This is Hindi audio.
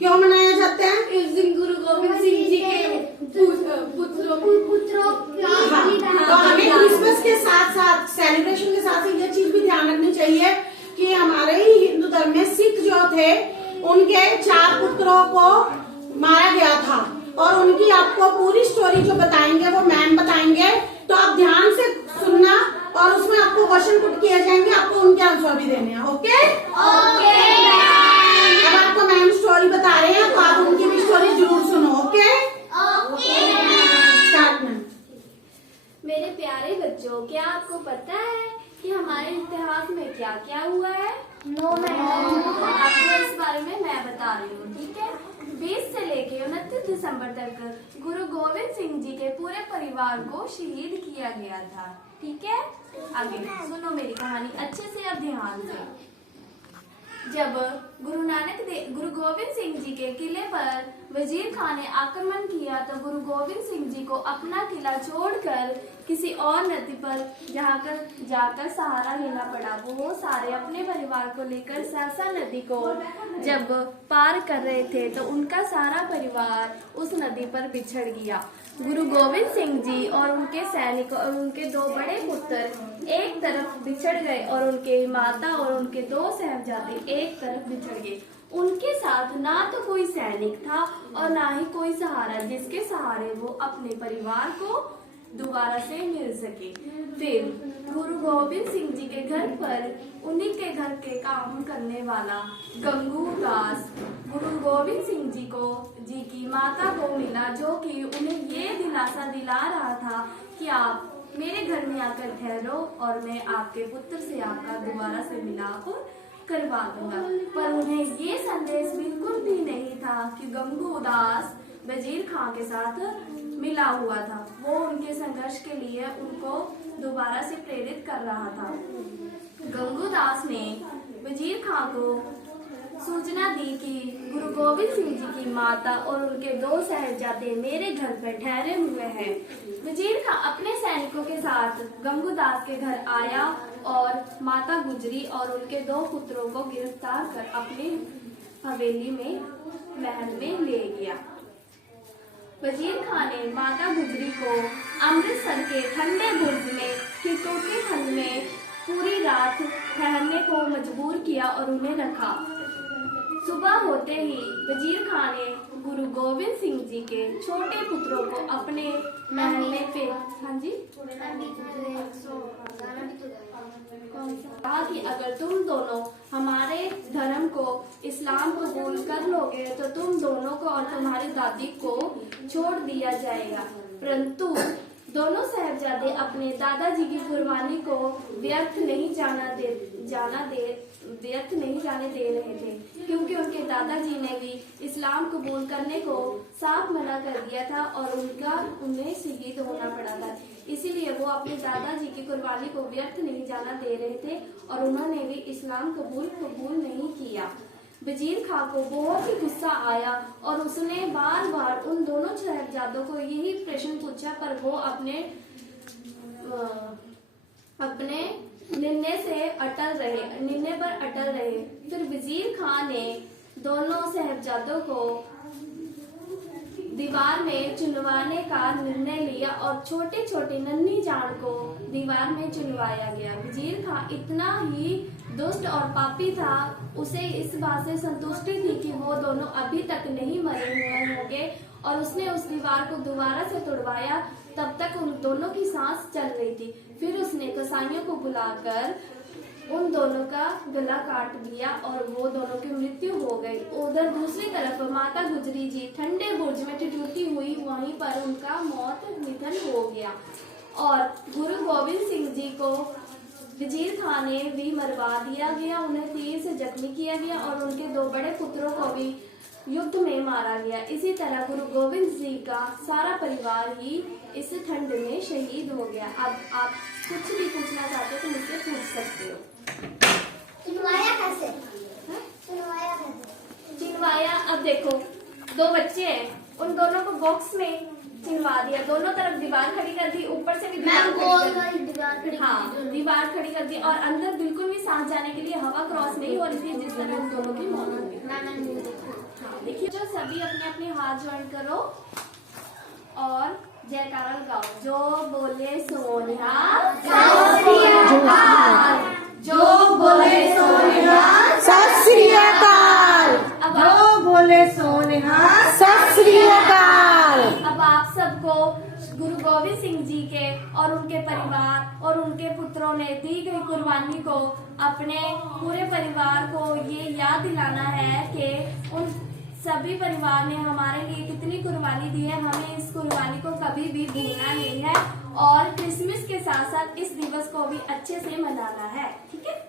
क्यों मनाया जाता है? इस दिन गुरु गोविंद सिंह जी के पुत्रों तो हमें क्रिसमस के साथ साथ, सेलिब्रेशन के साथ ये चीज भी ध्यान रखनी चाहिए कि हमारे ही हिंदू धर्म में सिख जो थे उनके 4 पुत्रों को मारा गया था, और उनकी आपको पूरी स्टोरी जो बताएंगे वो मैम बताएंगे, तो आप ध्यान से सुनना और उसमें आपको क्वेश्चन पुट किए जाएंगे, आपको उनके आंसर भी देने हैं। Okay okay. अब आपको मैम स्टोरी बता रहे हैं तो आप उनकी भी स्टोरी जरूर सुनो। Okay start ma'am. मेरे प्यारे बच्चों, क्या आपको पता है कि हमारे इतिहास में क्या क्या हुआ है? No ma'am. आपको इस बारे में मैं बता रही हूँ, ठीक है। 20 से लेके 29 दिसंबर तक गुरु गोविंद सिंह जी के पूरे परिवार को शहीद किया गया था, ठीक है। आगे सुनो मेरी कहानी अच्छे से और ध्यान से। जब गुरु गोविंद सिंह जी के किले पर वजीर खान ने आक्रमण किया तो गुरु गोविंद सिंह जी को अपना किला छोड़कर किसी और नदी पर जाकर सहारा लेना पड़ा। वो सारे अपने परिवार को लेकर सरसा नदी को जब पार कर रहे थे तो उनका सारा परिवार उस नदी पर बिछड़ गया। गुरु गोविंद सिंह जी और उनके सैनिक और उनके 2 बड़े पुत्र एक तरफ बिछड़ गए और उनके माता और उनके 2 साहबजादे एक तरफ बिछड़ गए। उनके साथ ना तो कोई सैनिक था और ना ही कोई सहारा जिसके सहारे वो अपने परिवार को दोबारा से मिल सके। फिर गुरु गोविंद सिंह जी के घर पर उन्हीं के घर के काम करने वाला गंगू दास गुरु गोविंद सिंह जी की माता को मिला, जो कि उन्हें ये दिलासा दिला रहा था कि आप मेरे घर में आकर ठहरो और मैं आपके पुत्र से आपका दोबारा से मिलाप करवा दूंगा। पर उन्हें ये संदेश बिल्कुल भी नहीं था कि गंगू दास वजीर खां के साथ मिला हुआ था। वो उनके संघर्ष के लिए उनको दोबारा से प्रेरित कर रहा था। गंगू दास ने वजीर खां को सूचना दी कि गुरु गोविंद सिंह जी की माता और उनके 2 साहबजादे मेरे घर पर ठहरे हुए हैं। वजीर खां अपने सैनिकों के साथ गंगू दास के घर आया और माता गुजरी और उनके 2 पुत्रों को गिरफ्तार कर अपनी हवेली में महल में ले गया। वजीर खान ने माता गुजरी को अमृतसर के ठंडे बुर्ज में हितों के ठंड में पूरी रात ठहरने को मजबूर किया और उन्हें रखा। सुबह होते ही वजीर खान ने गुरु गोविंद सिंह जी के छोटे पुत्रों को अपने महल में हाँ जी कहा कि अगर तुम दोनों हमारे धर्म को इस्लाम कबूल कर लोगे तो तुम दोनों को और तुम्हारी दादी को छोड़ दिया जाएगा। परंतु दोनों साहबजादे अपने दादाजी की कुर्बानी को व्यर्थ नहीं जाने दे रहे थे, क्योंकि उनके दादाजी ने भी इस्लाम कबूल करने को साफ मना कर दिया था और उन्हें शहीद होना पड़ा था। इसीलिए वो अपने दादाजी की कुर्बानी को व्यर्थ नहीं जाना दे रहे थे और उन्होंने भी इस्लाम कबूल नहीं किया। वजीर खां को बहुत ही गुस्सा आया और उसने बार बार उन दोनों साहबजादों को यही प्रश्न पूछा, पर वो अपने निर्णय पर अटल रहे। फिर वजीर खां ने दोनों साहबजादों को दीवार में चुनवाने का निर्णय लिया और छोटे छोटे नन्ही जान को दीवार में चुनवाया गया। वजीर खां इतना ही दुष्ट और पापी था, उसे इस बात से संतुष्टि थी कि वो दोनों अभी तक नहीं मरे हुए होंगे और उसने उस दीवार को दोबारा से तोड़वाया। तब तक उन दोनों की सांस चल रही थी। फिर उसने कसाईयों को बुलाकर उन दोनों का गला काट दिया और वो दोनों की मृत्यु हो गई। उधर दूसरी तरफ माता गुजरी जी ठंडे बुर्ज में टूटी हुई, वहीं पर उनका निधन हो गया और गुरु गोविंद सिंह जी को वजीर खान ने भी मरवा दिया गया। उन्हें तीर से जख्मी किया गया और उनके 2 बड़े पुत्रों को भी युद्ध में मारा गया। इसी तरह गुरु गोविंद जी का सारा परिवार ही इस ठंड में शहीद हो गया। अब आप कुछ भी पूछना चाहते हो तो मुझसे पूछ सकते हो। चिनवाया कैसे? चिनवाया, अब देखो 2 बच्चे हैं, उन दोनों को बॉक्स में चिनवा दिया, दोनों तरफ दीवार खड़ी कर दी, ऊपर से भी दीवार खड़ी कर दी और अंदर बिल्कुल भी सांस जाने के लिए हवा क्रॉस नहीं हो रही थी, जिस तरह उन दोनों की मौत हो गई। देखिए जो सभी अपने अपने हाथ ज्वाइन करो और जयकारा लगाओ। जो बोले सोनिया, जो बोले सोनिया, सत श्री अकाल। अब बोले सोनिया, सत श्री अकाल। अब आप सबको गुरु गोविंद सिंह जी के और उनके परिवार और उनके पुत्रों ने दी गई कुर्बानी को अपने पूरे परिवार को ये याद दिलाना है कि उन सभी परिवार ने हमारे लिए कितनी कुर्बानी दी है। हमें इस कुर्बानी को कभी भी भूलना नहीं है और क्रिसमस के साथ साथ इस दिवस को भी अच्छे से मनाना है। ठीक है।